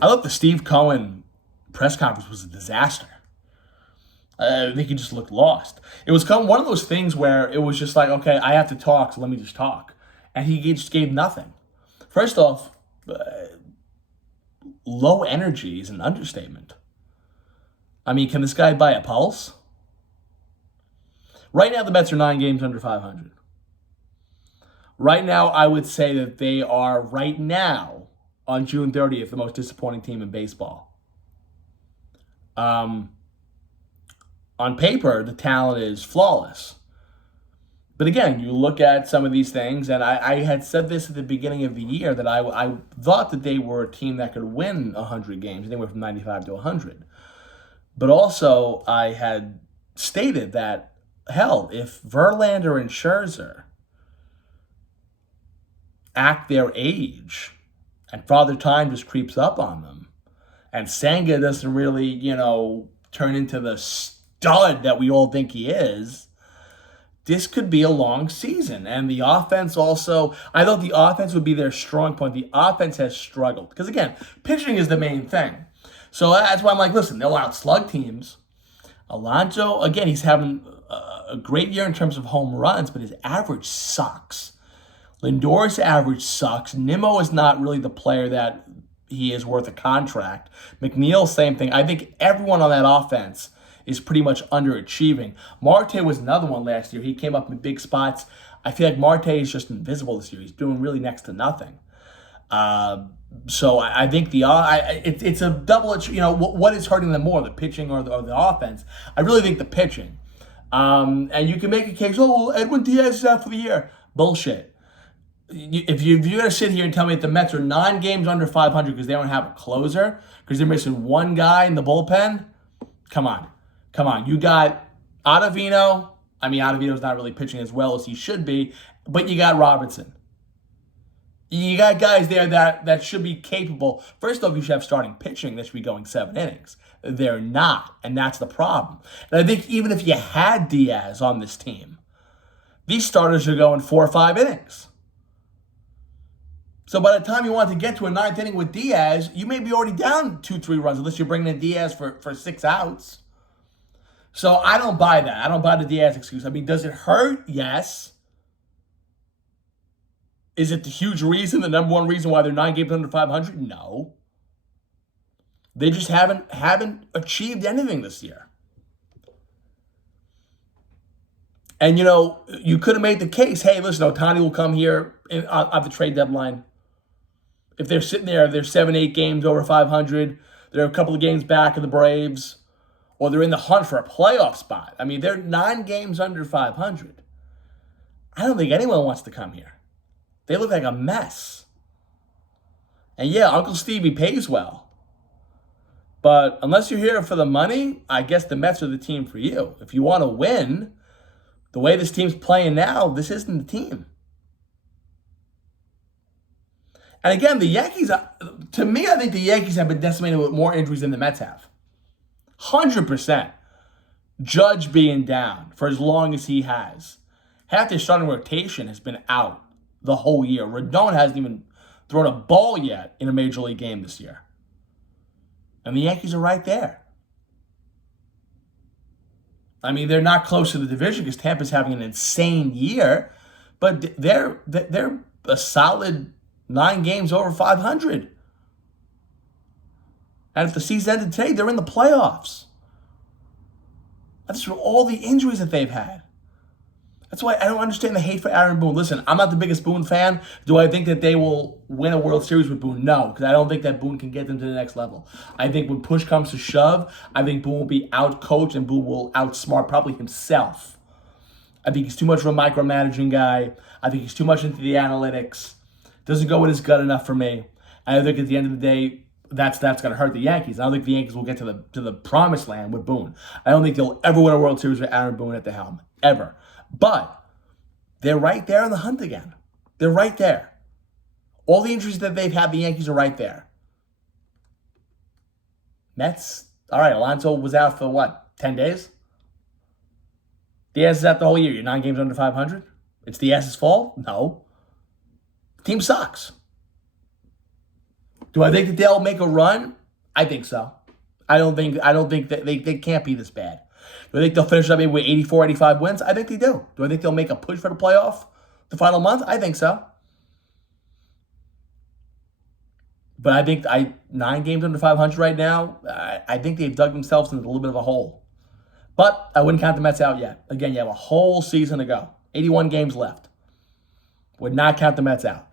I thought the Steve Cohen press conference was a disaster. I think he just looked lost. It was kind of one of those things where it was just like, okay, I have to talk, so let me just talk. And he just gave nothing. First off, low energy is an understatement. I mean, can this guy buy a pulse? Right now, the Mets are 9 games under 500. Right now, I would say that they are, right now, on June 30th, the most disappointing team in baseball. Um, on paper, the talent is flawless. But again, you look at some of these things, and I had said this at the beginning of the year that I thought that they were a team that could win 100 games, anywhere from 95 to 100. But also, I had stated that, hell, if Verlander and Scherzer act their age and Father Time just creeps up on them, and Senga doesn't really, turn into the stud that we all think he is, this could be a long season. And the offense also, I thought the offense would be their strong point. The offense has struggled. Because again, pitching is the main thing. So that's why I'm like, listen, they'll outslug teams. Alonso, again, he's having a great year in terms of home runs, but his average sucks. Lindor's average sucks. Nimmo is not really the player that he is worth a contract. McNeil, same thing. I think everyone on that offense is pretty much underachieving. Marte was another one last year. He came up in big spots. I feel like Marte is just invisible this year. He's doing really next to nothing. So I think it's a double. What is hurting them more, the pitching or the offense? I really think the pitching. And you can make a case. Oh, well, Edwin Diaz is out for the year. Bullshit. If you're going to sit here and tell me that the Mets are 9 games under 500 because they don't have a closer, because they're missing one guy in the bullpen, come on. You got Ottavino. I mean, Ottavino's not really pitching as well as he should be, but you got Robinson. You got guys there that should be capable. First off, you should have starting pitching that should be going 7 innings. They're not, and that's the problem. And I think even if you had Diaz on this team, these starters are going 4 or 5 innings. So by the time you want to get to a 9th inning with Diaz, you may be already down 2-3 runs, unless you're bringing in Diaz for 6 outs. So I don't buy that. I don't buy the Diaz excuse. I mean, does it hurt? Yes. Is it the huge reason, the number one reason why they're 9 games under 500? No. They just haven't achieved anything this year. And, you could have made the case, hey, listen, Ohtani will come here at the trade deadline. If they're sitting there, they're 7-8 games over 500. They're a couple of games back of the Braves. Or they're in the hunt for a playoff spot. I mean, they're 9 games under 500. I don't think anyone wants to come here. They look like a mess. And yeah, Uncle Stevie pays well. But unless you're here for the money, I guess the Mets are the team for you. If you want to win, the way this team's playing now, this isn't the team. And again, the Yankees, to me, I think the Yankees have been decimated with more injuries than the Mets have. 100%. Judge being down for as long as he has. Half their starting rotation has been out the whole year. Rodon hasn't even thrown a ball yet in a major league game this year. And the Yankees are right there. I mean, they're not close to the division because Tampa's having an insane year, but they're a solid 9 games over 500. And if the season ended today, they're in the playoffs. That's for all the injuries that they've had. That's why I don't understand the hate for Aaron Boone. Listen, I'm not the biggest Boone fan. Do I think that they will win a World Series with Boone? No, because I don't think that Boone can get them to the next level. I think when push comes to shove, I think Boone will be out-coached and Boone will outsmart probably himself. I think he's too much of a micromanaging guy. I think he's too much into the analytics. Doesn't go with his gut enough for me. I think at the end of the day, that's going to hurt the Yankees. I don't think the Yankees will get to the promised land with Boone. I don't think they'll ever win a World Series with Aaron Boone at the helm, ever. But they're right there in the hunt again. They're right there. All the injuries that they've had, the Yankees are right there. Mets, all right, Alonso was out for what, 10 days? Diaz is out the whole year. You're 9 games under 500? It's Diaz's fault? No. The team sucks. Do I think that they'll make a run? I think so. I don't think that they can't be this bad. Do I think they'll finish up maybe with 84, 85 wins? I think they do. Do I think they'll make a push for the playoff the final month? I think so. But I think 9 games under 500 right now, I think they've dug themselves into a little bit of a hole. But I wouldn't count the Mets out yet. Again, you have a whole season to go. 81 games left. Would not count the Mets out.